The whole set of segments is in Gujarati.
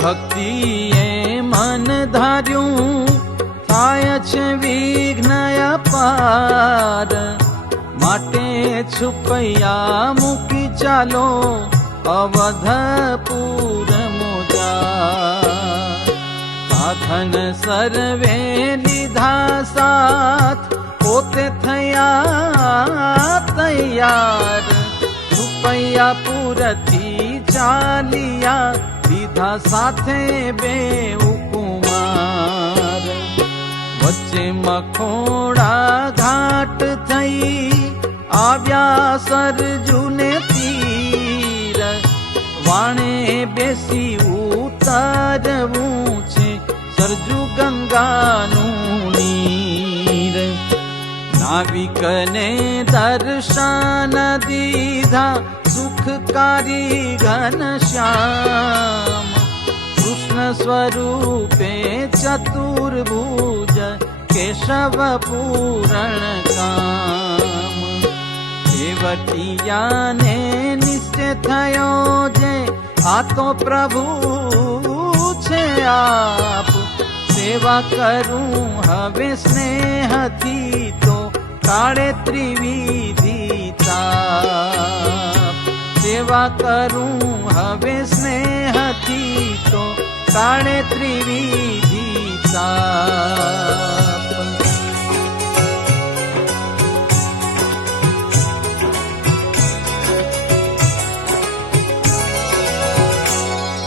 ભક્તિએ મન ધાર્યું થાય છે વિઘ્ન અપાર, માટે છુપૈયા મૂકી ચાલો અવધપુર મોજા. સાધન સર્વે લીધા સાથ, પોતે થયા તૈયાર. છુપૈયા પૂરથી ચાલિયા, લીધા સાથે બે કુમાર. વચ્ચે મખોડા ઘાટ થઈ, આવ્યા સરજુને તીર. વાણે બેસી ઉતારવું છે સરજુ ગંગાનું નીર. નાવિકને દર્શન દીધા સુખકારી ઘનશ્યામ. કૃષ્ણ સ્વરૂપે ચતુર્ભુજ કેશવ પૂરણ કામ. દેવટિયાને નિશ્ચય થયો જે આ તો પ્રભુ છે આપ. સેવા કરું હવે સ્નેહથી તો કાળે ત્રિવિધિ તાપ. સેવા કરું હવે સ્નેહથી તો કાળે ત્રિવિધિ તાપ.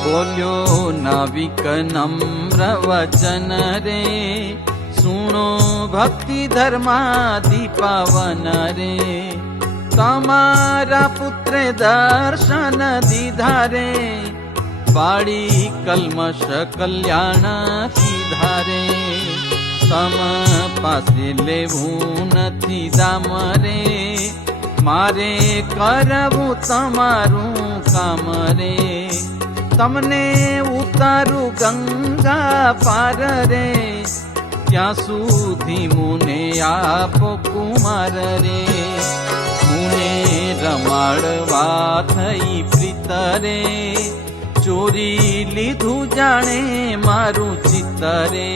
બોલ્યો નાવિક નમ્ર વચન રે, સુણો ભક્તિ ધર્માદિ પાવન રે. તમારા પુત્રે દર્શન દીધા રે, પાળી કલ્મશ કલ્યાણ કીધા રે. તમ પાસે લેવું નથી દામ રે, મારે કરવું તમારું કામ રે. તમને ઉતારું ગંગા પાર રે, ત્યાં સુધી મુને આપો કુમાર રે. મુને રમાડવા થઈ પ્રીત રે, ચોરી લીધું જાણે મારું ચિત્ત રે.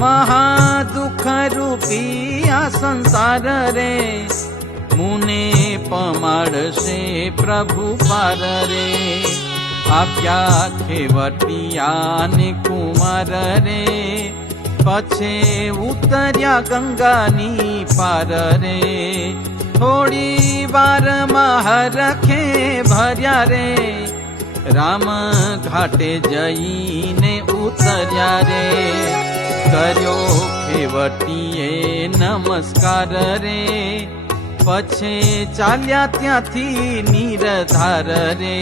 મહાદુઃખ રૂપી આ સંસાર રે, મુને પમાડશે પ્રભુ પાર રે. આપ્યા ખેવટિયાને કુમાર રે, પછે ઉતર્યા ગંગાની પાર રે. થોડી વારમાં હરખે ભર્યા રે, રામ ઘાટે જઈને ઉતર્યા રે. કર્યો ખેવટીએ નમસ્કાર રે, પછે ચાલ્યા ત્યાંથી નિરધાર રે.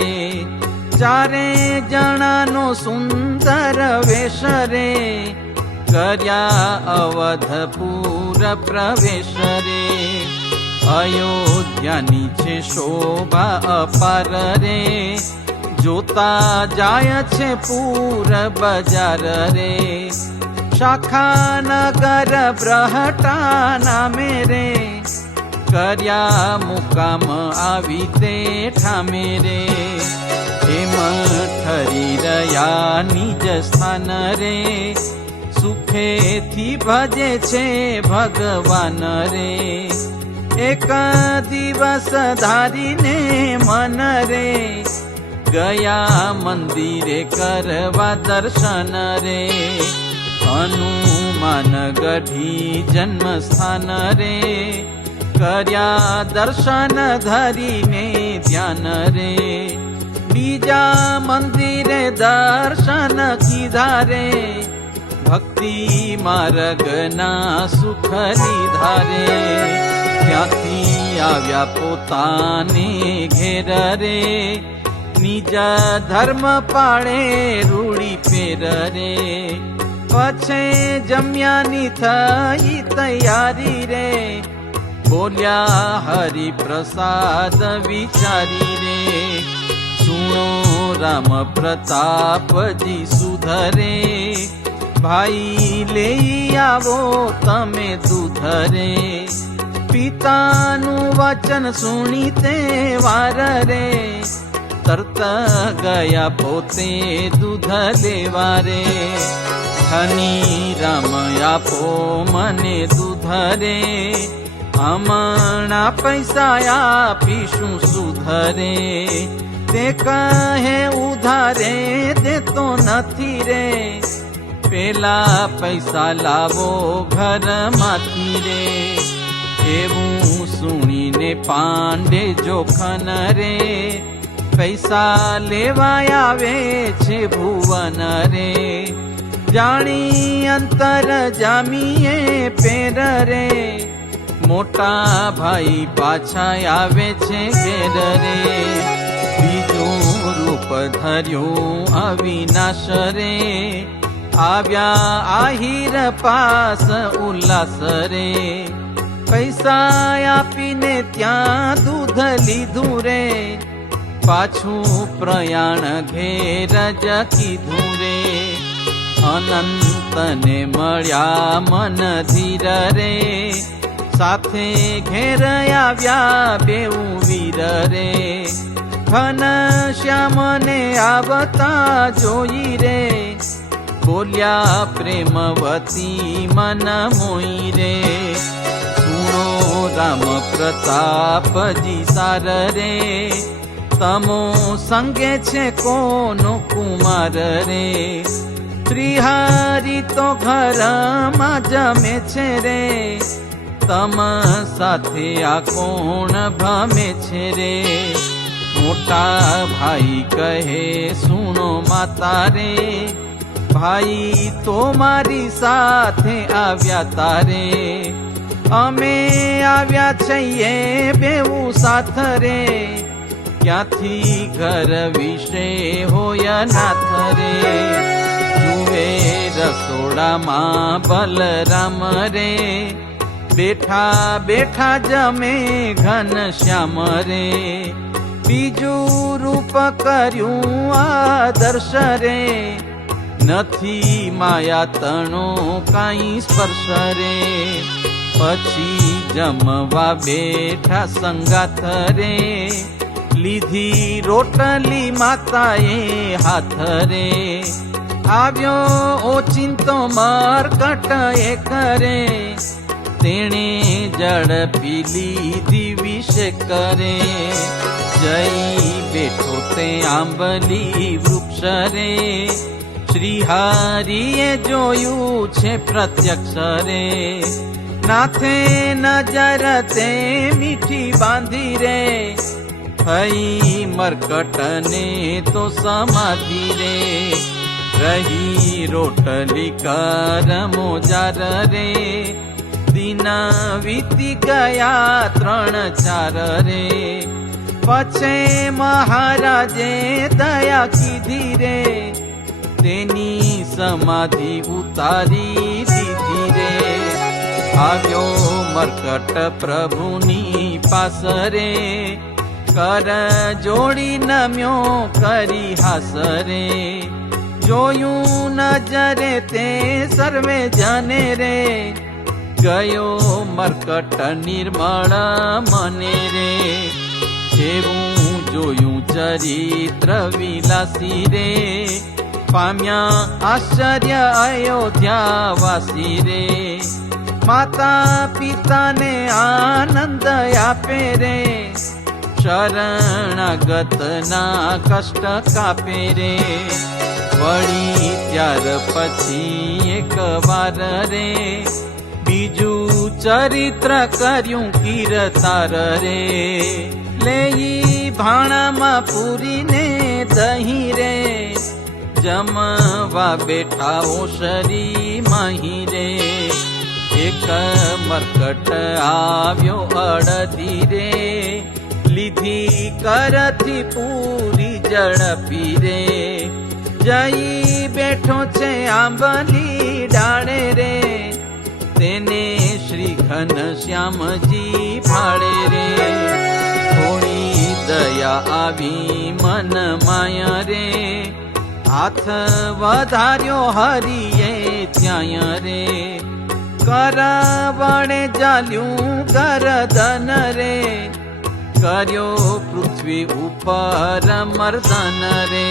ચારે જણાનો સુંદર વેશ રે, કર્યા અવધપુર પ્રવેશ રે. અયોધ્યાની છે શોભા અપાર રે, જોતા જાય છે પૂર બજાર રે. શાખાનગર બ્રહટા નામે રે, કર્યા મુકામ આવી તે ઠામે રે. એમ ઠરી રહ્યા નિજ સ્થાન રે, સુખેથી ભજે છે ભગવાન રે. એક દિવસ ધારીને મન રે, ગયા મંદિરે કરવા દર્શન રે. હનુમાન ગઢી જન્મ સ્થાન રે, કર્યા દર્શન ધરીને ધ્યાન રે. બીજા મંદિરે દર્શન કીધા રે, ભક્તિ માર્ગના સુખ લીધા રે. ત્યાંથી આવ્યા પોતાને ઘેર રે, નિજ ધર્મ પાળે રૂડી પેર રે. પછે જમ્યાની થઈ તૈયારી રે, બોલ્યા હરિપ્રસાદ વિચારી રે. સુણો રામ પ્રતાપજી સુધરે, ભાઈ લઈ આવો તમે દૂધ રે. પિતાનું વચન સુણી તે વાર રે, તરત ગયા પોતે દૂધ લેવા રે. ધની રામ આપો મને દૂધ રે, હમણાં પૈસા આપીશું સુધરે. તે કહે ઉધારે દેતો નથી રે, પેલા પૈસા લાવો ઘરમાંથી રે. એવું સુણીને પાંડે જોખન રે, પૈસા લેવા આવે છે ભુવન રે. જાણી અંતર જામીએ પેર રે, મોટા ભાઈ પાછા આવે છે ઘેર રે. બીજું રૂપ ધર્યું અવિનાશ રે, આવ્યા આહિર પાસ ઉલ્લાસ રે. પૈસા આપીને ત્યાં દૂધ લીધું રે, પાછું પ્રયાણ ઘેર જ કીધું રે. અનંતને મળ્યા મન ધીર રે, સાથે ઘેર આવ્યા બેઉ વીર રે. ઘનશ્યામને આવતા જોઈ રે, બોલ્યા પ્રેમવતી મન મોઈ રે. સુણો રામ પ્રતાપજી સાર રે, તમો સંગે છે કોનો કુમાર રે. શ્રીહરિ તો ઘરમાં જમે છે રે, તમ સાથે આ કોણ ભમે છે રે. મોટા ભાઈ કહે સુણો માતા રે, ભાઈ તો મારી સાથે આવ્યા તારે. અમે આવ્યા છીએ બેઉ સાથ રે, ક્યાંથી ઘર વિશે હોય નાથ રે. જુએ રસોડામાં બલરામ રે, બેઠા બેઠા જમે ઘનશ્યામ રે. બીજું રૂપ કર્યું આદર્શ રે, નથી માયા તણો કાંઈ સ્પર્શ રે. પછી જમવા બેઠા સંગાથ રે, લીધી રોટલી માતાએ હાથ રે. આવ્યો ઓચિંતો મરકટ એ કરે, તેણે ઝડપી લીધી વિશે કરે. જઈ બેઠો તે આંબલી વૃક્ષ રે, શ્રીહરિએ જોયું છે પ્રત્યક્ષ રે. નાથે નજર તે મીઠી બાંધી રે, થઈ મરકટને તો સમાધિ રે. રહી રોટલી કરમો જાર રે, દિન વીતી ગયા 3-4 રે. પછે મહારાજે દયા કીધી રે, તેની સમાધિ ઉતારી દીધી રે. આવ્યો મરકટ પ્રભુની પાસ રે, કર જોડી નમ્યો કરી હાસ રે. જોયું નજરે તે સર્વે જને રે, ગયો મરકટ નિર્મળ મને રે. એવું જોયું ચરિત્ર વિલાસી રે, પામ્યા આશ્ચર્ય અયોધ્યાવાસી રે. માતા પિતાને આનંદ આપે રે, શરણાગતના કષ્ટ કાપે રે. વળી ત્યાર પછી એક વાર રે, બીજું ચરિત્ર કર્યું કીર્તાર રે. લેઈ ભાણામાં પૂરીને દહીં રે, જમવા બેઠા ઓશરી માહી રે. એક મરકટ આવ્યો અડધી રે, લીધી કરથી પૂરી ઝડપી રે. જઈ બેઠો છે આંબલી ડાળે રે, તેને શ્રી ઘનશ્યામજી ભાળે રે. થોડી દયા આવી મન માયા રે, હાથ વધાર્યો હરિએ ત્યાં રે. કર વડે જાલ્યું ગરદન રે, કર્યો પૃથ્વી પૃથ્વી ઉપર મર્દન રે,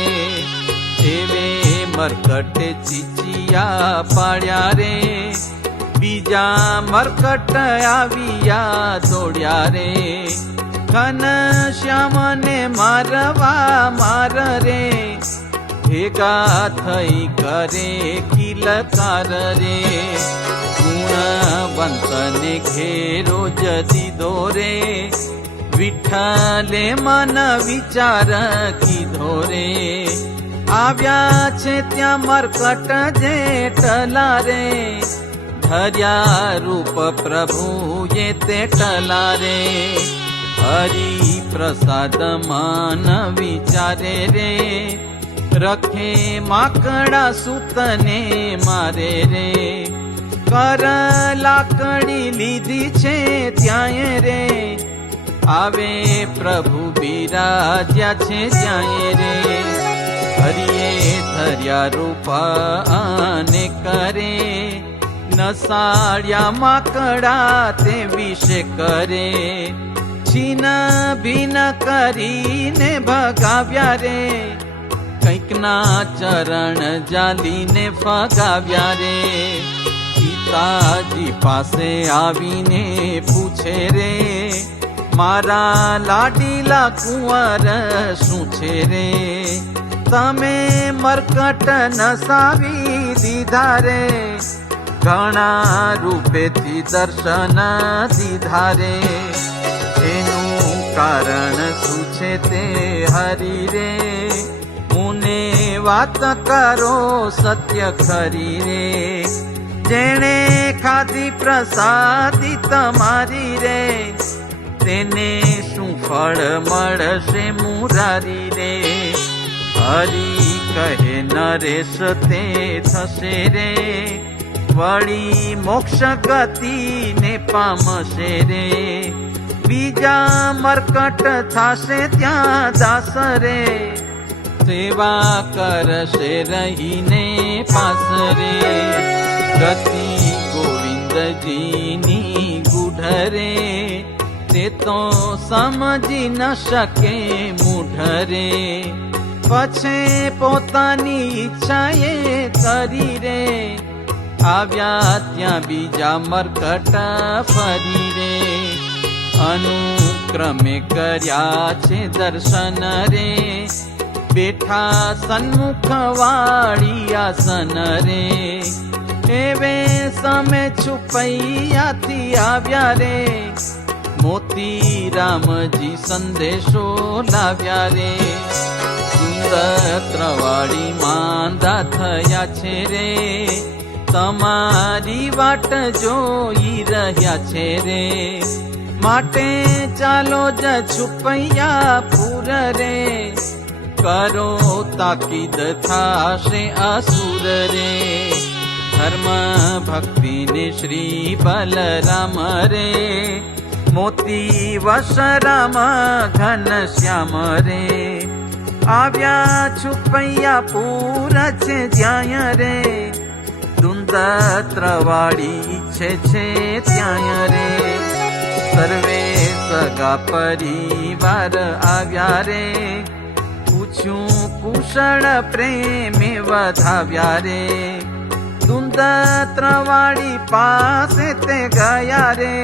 એવે મરકટે ચીચિયા પાડ્યા રે, બીજા મરકટ આવ્યા દોડ્યા રે, ઘનશ્યામને મારવા માર રે, ભેગા થઈ કરે કિલકાર રે, ગુણવંતને ઘેરો જ દીધો રે, વિઠ્ઠલે મન વિચાર કીધો રે, આવ્યા છે ત્યાં મરકટ જેટલા રે, ધર્યા રૂપ પ્રભુએ તેટલા રે, હરિ પ્રસાદ મન વિચારે રે, રખે માકડા સૂતને મારે રે, કર લાકડી લીધી છે ત્યાંય રે, આવે પ્રભુ બિરાજ્યા છે જ્યાંય રે, હરિએ ધર્યા રૂપ અને કરે, નસાળ્યા માકડા તે વિશે કરે, છીન ભીન કરીને ભગાવ્યા રે, કંઈકના ચરણ જાલીને ફગાવ્યા રે, પિતાજી પાસે આવીને પૂછે રે, મારા લાડીલા કુંવર શું છે રે, તમે મરકટ નસાવી દીધા રે, ઘણા રૂપેથી દર્શન દીધા રે, એનું કારણ શું છે તે હરી રે, મુને વાત કરો સત્ય ખરી રે, જેણે ખાધી પ્રસાદી તમારી રે, તેને શું ફળ મળશે મુરારી રે, હરી કહે નરેશ તે થશે રે, વળી મોક્ષ ગતિ ને પામશે રે, બીજા મરકટ થશે ત્યાં દાસ રે, સેવા કરશે રહીને પાસ રે, ગતિ ગોવિંદજીની ગુઢ રે, તે તો સમજી ન શકે મૂઢ રે, પછે પોતાની ઈચ્છાએ કરી રે, આવ્યા ત્યાં બીજા મરકટ ફરી રે, અનુક્રમે કર્યા છે દર્શન રે, બેઠા સન્મુખ વાળી આસન રે, એવે સમે છુપૈયાથી આવ્યા રે, મોતી રામજી સંદેશો લાવ્યા રે, સુંદર વાળી માંદા થયા છે રે, તમારી વાટ જોઈ રહ્યા છે રે, માટે ચાલો જ છુપૈયા પૂર રે, કરો તાકીદ થાશે અસુર રે, ધર્મ ભક્તિને શ્રી બલરામ રે, મોતી વસ રામ ઘનશ્યામ રે, આવ્યા છુપૈયા પૂર છે જ્યાં રે, ધુંધત્રવાળી ઈચ્છે છે ત્યાં રે, સર્વે સગા પરિવાર આવ્યા રે, પૂછ્યું કુશળ પ્રેમે વધાવ્યા રે, ધુંધત્રવાળી પાસે તે ગયા રે,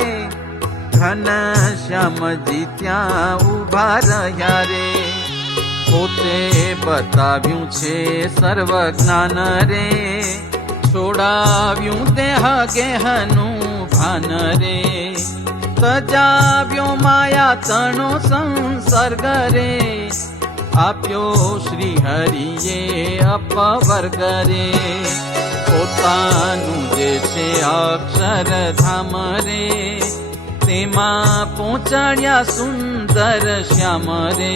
ઘનશ્યામજી ત્યાં ઉભા રહ્યા રે, પોતે બતાવ્યું છે સર્વ જ્ઞાન રે, છોડાવ્યું દેહ ગેહનું ભાન રે, સજાવ્યો માયા તણો સંસર્ગ રે, આપ્યો શ્રી હરિએ અપવર્ગ રે, પોતાનું જે છે અક્ષરધામ રે, તેમાં પહોંચાડ્યા સુંદર શ્યામ રે,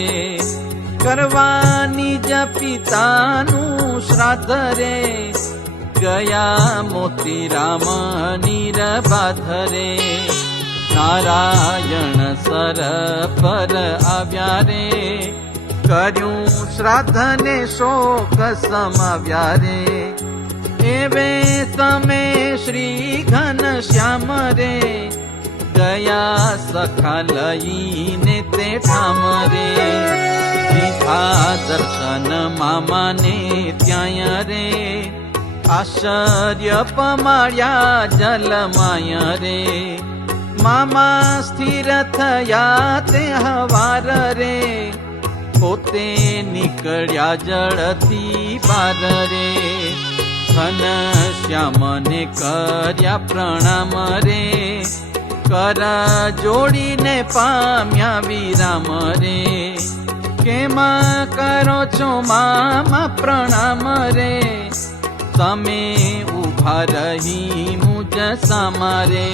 કરવાની જ પિતાનું શ્રાદ્ધ રે, ગયા મોતી રામ નિરબાધ રે, નારાયણ સર પર આવ્યા રે, કર્યું શ્રાદ્ધ ને શોક સમાવ્યા રે, એવે તમે શ્રી ઘનશ્યામ રે, ગયા સખા લઈને તે ઠામ રે, દીધા દર્શન મામાને ત્યાંય રે, આશ્ચર્ય પમાડ્યા જલમાય રે, મામા સ્થિર થયા તે હવાર રે, પોતે નીકળ્યા જળથી બાર રે, ઘન શ્યામને કર્યા પ્રણામ રે, કર જોડીને પામ્યા વિરામ રે, કેમ કરો છો મામા પ્રણામ રે, તમે ઉભા રહી મુજ સામારે,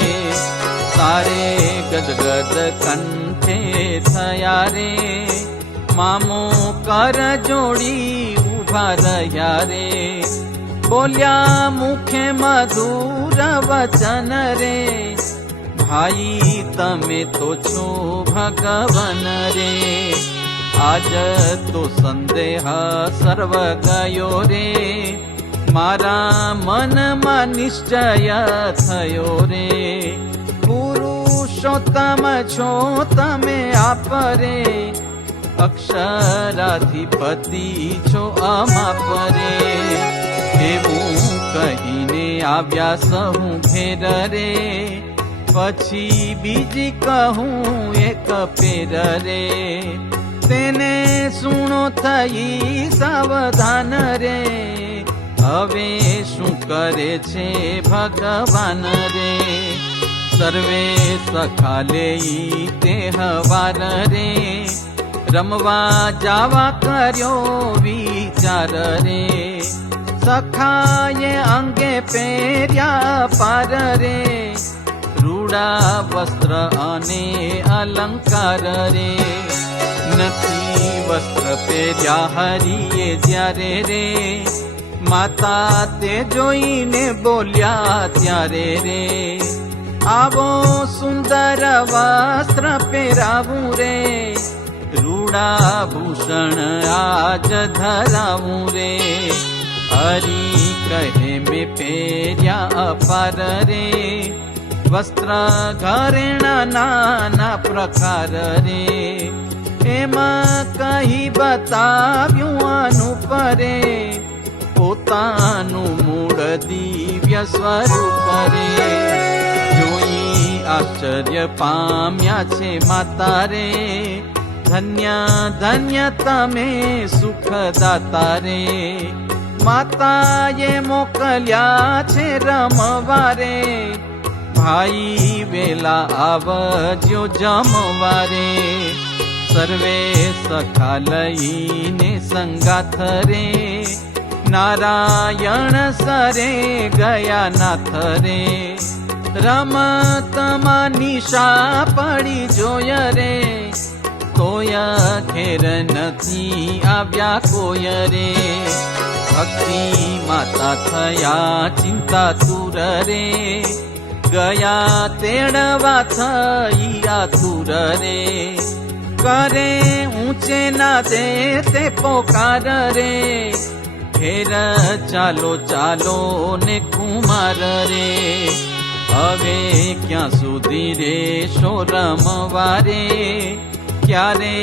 તારે ગદગદ કંઠે થયા રે, મામો કર જોડી ઉભા રહ્યા રે, બોલ્યા મુખે મધુર વચન રે, ભાઈ તમે તો છો ભગવાન રે, આજ તો સંદેહ સર્વ ગયો રે, મારા મનમાં નિશ્ચય થયો રે, પુરુષોત્તમ છો તમે આપ રે, અક્ષરાધિપતિ છો અમાપ રે, એવું કહીને આવ્યા સહુ ઘેર રે, પછી બીજી કહું એક પેર રે, તેને સુણો થઈ સાવધાન રે, હવે શું કરે છે ભગવાન રે, સર્વે સખા લેઈ તે હવાર રે, રમવા જાવા કર્યો વિચાર રે, સખાએ અંગે પહેર્યા પાર રે, રૂડા વસ્ત્ર અને અલંકાર રે, નથી વસ્ત્ર પહેર્યા હરિએ જ્યારે રે, માતા તે જોઈને બોલ્યા ત્યારે રે, આવો સુંદર વસ્ત્ર પહેરાવું રે, રૂડાભૂષણ આજ ધરાવું રે, હરી કહે મેં પહેર્યા અપાર રે, વસ્ત્ર ઘરેણા નાના પ્રકાર રે, એમાં કહી બતાવ્યું અનુપ રે, પોતાનું મૂળ દિવ્ય સ્વરૂપ રે, જોઈ આશ્ચર્ય પામ્યા છે માતા રે, ધન્ય ધન્ય તમે સુખદાતા રે, માતાએ મોકલ્યા છે રમવા રે, ભાઈ વેલા આવજો જમવા રે, સર્વે સખા લઈને સંગાથ રે, નારાયણ સરે ગયા નાથ રે, રમતમાં નિશા પડી જોય રે, તોય ઘેર નથી આવ્યા કોય રે, ભક્તિ માતા થયા ચિંતા તુર રે, ગયા તેડવા થઈ આતુર રે, કરે ઊંચે ના દે તે પોકાર રે, ઘેર ચાલો ચાલો ને કુમાર રે, હવે ક્યાં સુધી રે શો રમવા રે, ક્યારે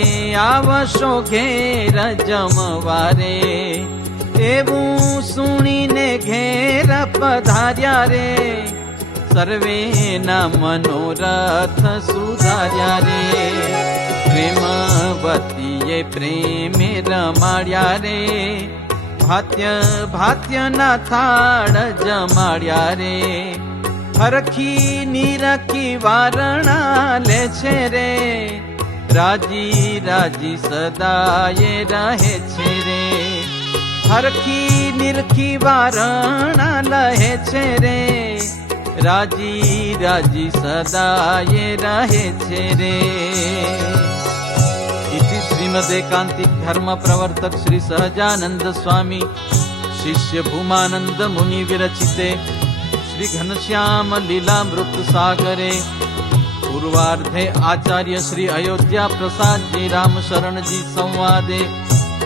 આવશો ઘેર જમવા રે, એવું સુણીને ઘેર પધાર્યા રે, સર્વેના મનોરથ સુધાર્યા રે, પ્રેમવતીએ પ્રેમે રમાડ્યા રે, ભાત્ય ભાત્યના થાળ જમાડ્યા રે, હરખી નિરખી વારણા લે છે રે, રાજી રાજી સદાયે રહે છે રે, હરખી નિરખી વારણા લહે છે રે, રાજી રાજી સદાયે રહે છે રે. इति श्रीमदेकांतिक धर्म प्रवर्तक श्री सहजानंद स्वामी शिष्य भूमानंद मुनि विरचिते श्री घनश्याम लीलामृत सागरे पूर्वार्धे आचार्य श्री अयोध्या प्रसाद जी राम शरण जी संवादे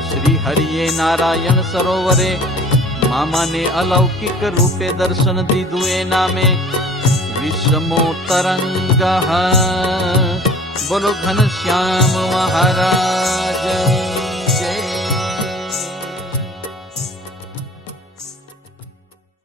श्री हरिये नारायण सरोवरे मामा ने अलौकिक रूपे दर्शन दीधु ए नामे વિષમો તરંગ બોલો ઘનશ્યામ મહારાજની